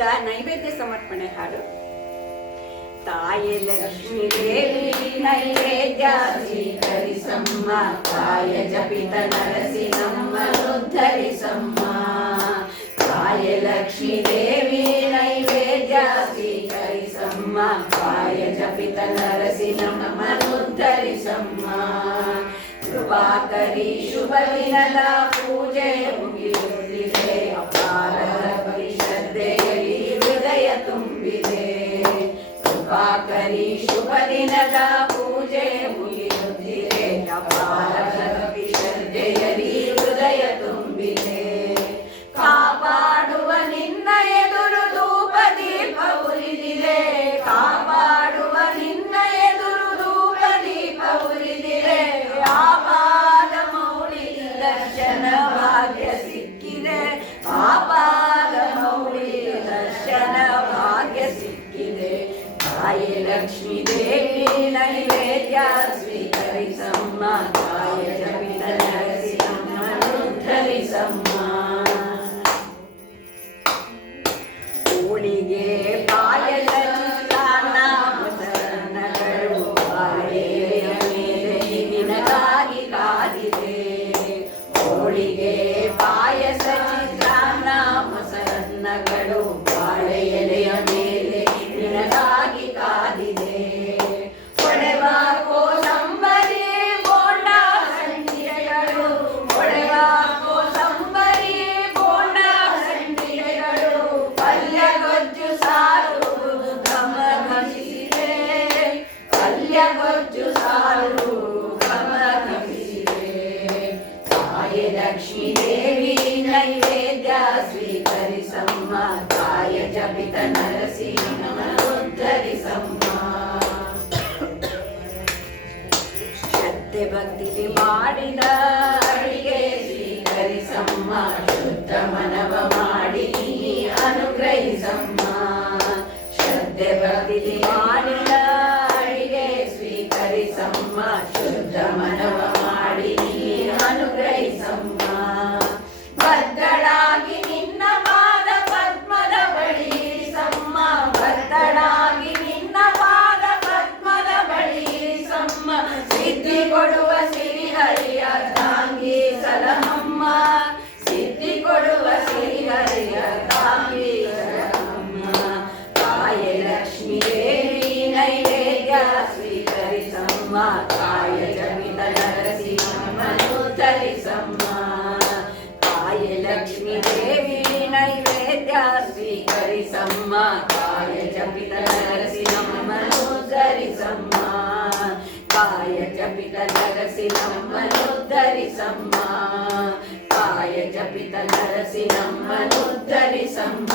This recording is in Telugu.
ಈಗ ನೈವೇದ್ಯ ಸಮರ್ಪಣೆ ಹಾಡು ತಾಯಿ ಲಕ್ಷ್ಮೀ ದೇವಿ ನೈವೇದ್ಯ ಸ್ವೀಕರಿಸಮ್ಮ ತಾಯ ಜಪಿತ ನರಸಿನಮ್ಮ ಉದ್ಧರಿಸಮ್ಮ ತಾಯ ಲಕ್ಷ್ಮೀ ದೇವಿ ನೈವೇದ್ಯ ಸ್ವೀಕರಿಸಮ್ಮ ತಾಯ ಜಪಿತ ನರಸಿನಮ್ಮ ಉದ್ಧರಿಸಮ್ಮ ಕೃಪಾಕರಿ ಶುಭ ದಿನದ ಪೂಜೆ ಮುಗಿಯುತ್ತಿದೆ ಕೃಪಾಕರಿ ಶುಭ ದಿನದ ಪೂಜೆ ಮುಗಿಯುತ್ತಿದೆ. ಅಪಾರ ಹೃದಯ ತುಂಬಿದೆ. ಕಾಪಾಡುವ ನಿನ್ನ ಎದುರು ಧೂಪ ದೀಪ ಉರಿದಿದೆ ಕಾಪಾಡುವ ನಿನ್ನ ಎದುರು ಧೂಪ ದೀಪ ಉರಿದಿದೆ ಆಪಾದ ಮೌಳಿ ದರ್ಶನ ಭಾಗ್ಯ ಸಿಕ್ಕಿದೆ. ಆಪಾದ ಮೌಳಿ ದರ್ಶನ ಭಾಗ್ಯ ಸಿಕ್ಕಿದೆ. ತಾಯಿ ಲಕ್ಷ್ಮೀ ದೇವಿ ನೈವೇದ್ಯ ಸ್ವೀಕರಿಸಮ್ಮ ತಾಯ ಜಪಿತ ನರಸಿಂಹ ಉದ್ಧರಿಸಮ್ಮ ಹೋಳಿಗೆ ಸಾರು ಘಮ ಘಮಿಸಿದೆ ತಾಯಿ ಲಕ್ಷ್ಮೀ ದೇವಿ ನೈವೇದ್ಯ ಸ್ವೀಕರಿಸಮ್ಮ ತಾಯ ಜಪಿತ ನರಸಿಂಹ ಉದ್ಧರಿಸಮ್ಮ ಶ್ರದ್ಧೆ ಭಕ್ತಿಲಿ ಮಾಡಿದ ಅಡಿಗೆ ಸ್ವೀಕರಿಸಮ್ಮ కాయ జనిత నరసింహమనుతలిసమ్మ కాయ లక్ష్మీ దేవి నైవేద్య స్వీకరిసమ్మ కాయ జపిత నరసింహమనుతలిసమ్మ కాయ జపిత నరసింహమనుతలిసమ్మ కాయ జపిత నరసింహమనుతలిసమ్మ